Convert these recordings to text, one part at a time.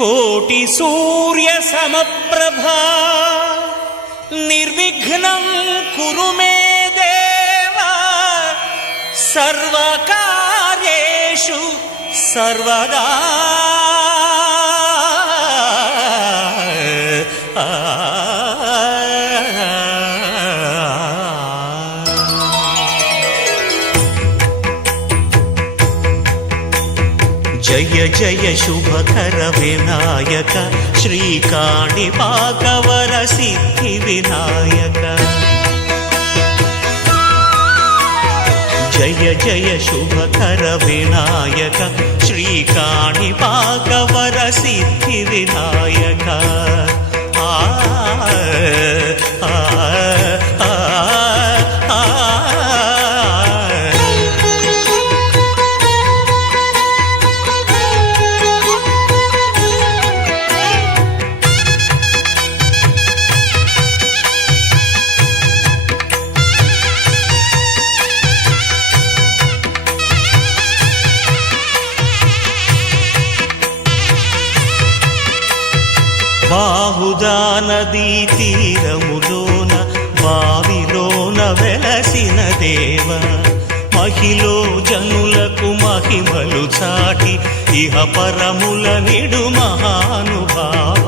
కోటి సూర్య సమప్రభా నిర్విఘ్నం కురు మే దేవా సర్వకార్యేషు సర్వదా జయ జయ శుభకర వినాయక శ్రీకాణిపాకవర సిద్ధి వినాయక జయ జయ శుభకర వినాయక శ్రీకాణిపాకవర సిద్ధి వినాయక బాహుదా నదీ తీరములోన బావిలోన వెలసిన దేవ మహిలో జనులకు మహిమలు చాటి ఇహ పరముల నిడు మహానుభావ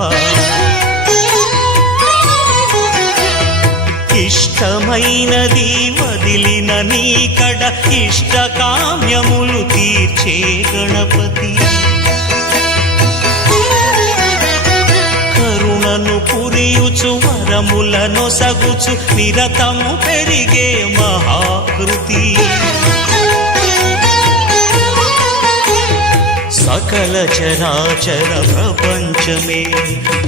ఇష్టమైనది వదిలిన నీకడ ఇష్టకామ్యములు తీర్చే గణపతి కరుణను పురియుచు వరములను సగుచు నిరతము పెరిగే మహాకృతి సకల చరాచర ప్రపంచమే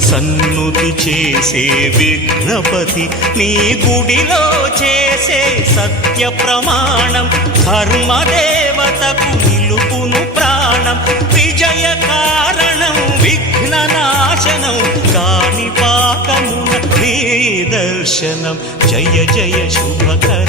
సన్నుతి చేసే విఘ్నపతి నీ గుడిలో చేసే సత్య ప్రమాణం ధర్మదేవతకు నిలుపును ప్రాణం విజయ కారణం విఘ్ననాశనం కాణిపాకమున నీ దర్శనం జయ జయ శుభకర